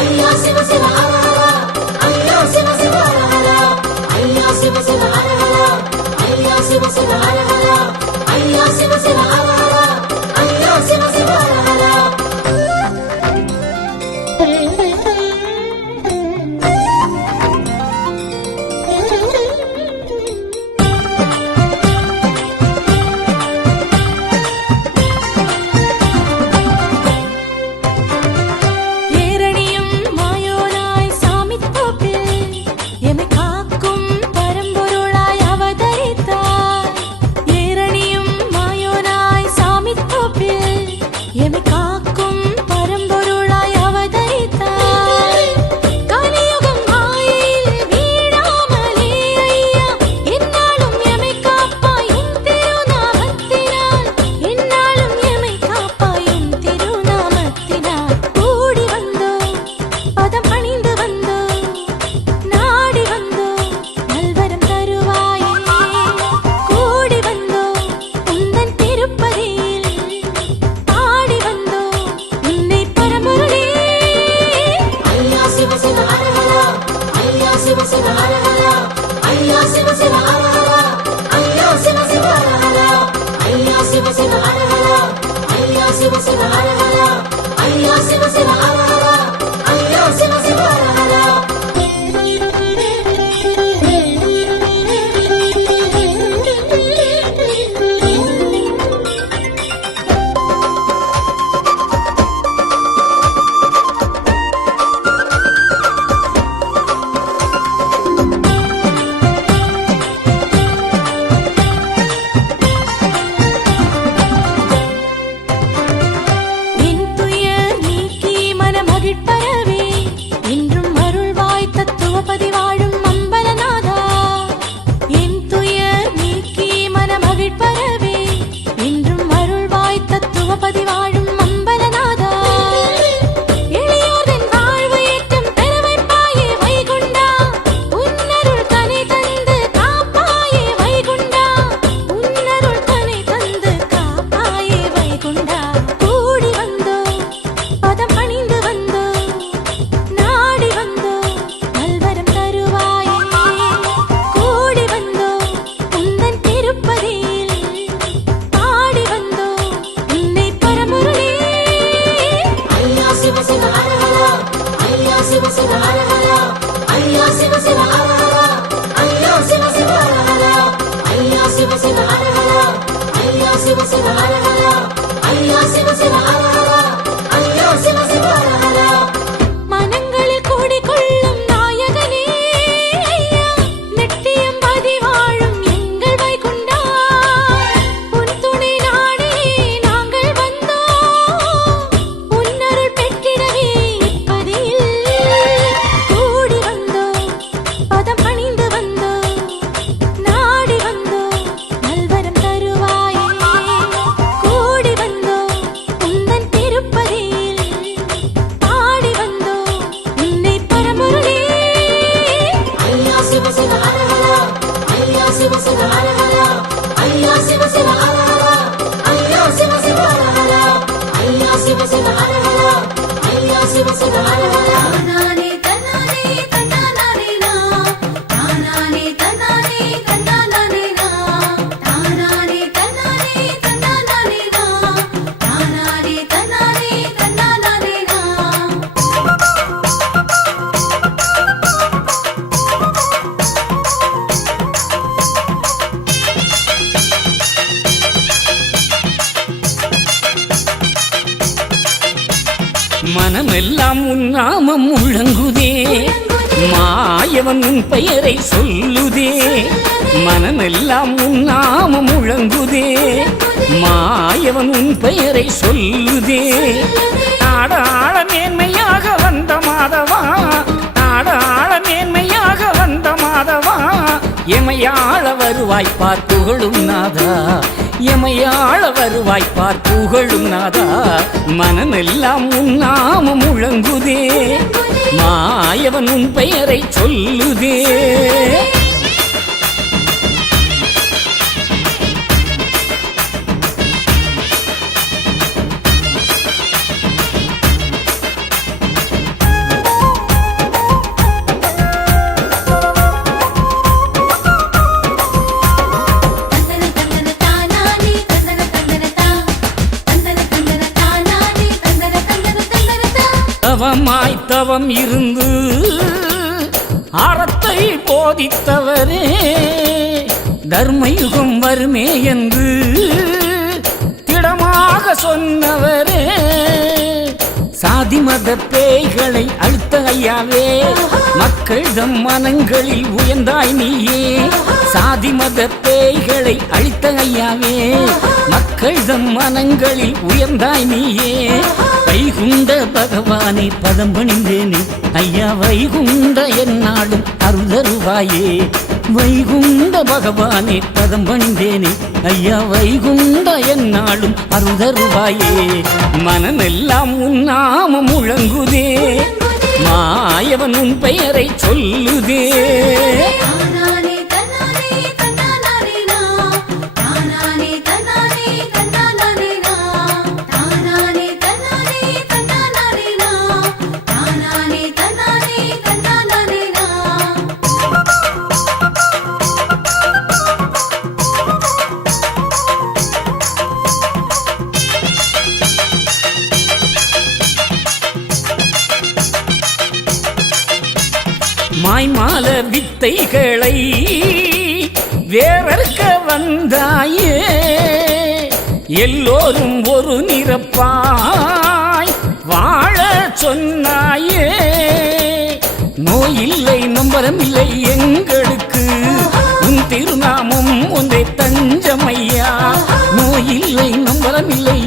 ஐயா சிவ சிவ ஹரஹரா ஐயா சிவ சிவ ஹரஹரா ஐயா சிவ சிவ ஹரஹரா ஐயா சிவ சிவ ஹரஹரா ஐயா சிவ சிவ ஹரஹரா ஐயா சிவ சிவ ஹரஹரா மனமெல்லாம் உன் நாமம் முழங்குதே, மாயவன் உன் பெயரை சொல்லுதே. மனமெல்லாம் உன் நாமம் முழங்குதே, மாயவன் உன் பெயரை சொல்லுதே. நாடாள மேன்மையாக வந்த மாதவா, நாடாள மேன்மையாக வந்த மாதவா, எமையாள வருவாய்ப்பார் புகழும் நாதா, எமையாள வருவாய்ப்பார் புகழும் நாதா. மனமெல்லாம் உன் நாமம் முழங்குதே, மாயவன் உன் பெயரை சொல்லுதே. தவமாய் தவம் இருந்து அறத்தை போதித்தவரே தர்மயுகம் வருமே என்று திடமாக சொன்னவரே சாதி மத பேய்களை அழுத்த ஐயாவே மக்கள் தம் மனங்களில் உயர்ந்தாய் நீயே சாதி மத பேய்களை அழித்த ஐயாவே மக்கள் தம் மனங்களில் உயர்ந்தாய் நீயே வைகுண்ட பகவானே பதம் பணிந்தேனே ஐயா வைகுண்ட என்னாடும் அருளருவாயே வைகுண்ட பகவானே பதம் பணிந்தேனே ஐயா வைகுண்ட என்னாடும் அருளருவாயே மனமெல்லாம் உன்னாமம் முழங்குதே மாயவன் உன் பெயரை சொல்லுதே மாய்மால வித்தைகளை வேறற்க வந்தாயே எல்லோரும் ஒரு நிரப்பாய் வாழ சொன்னாயே நோயில்லை நம்பரமில்லை எங்களுக்கு உன் திருநாமம் ஒன்றே தஞ்சமையா நோயில்லை நம்பரமில்லை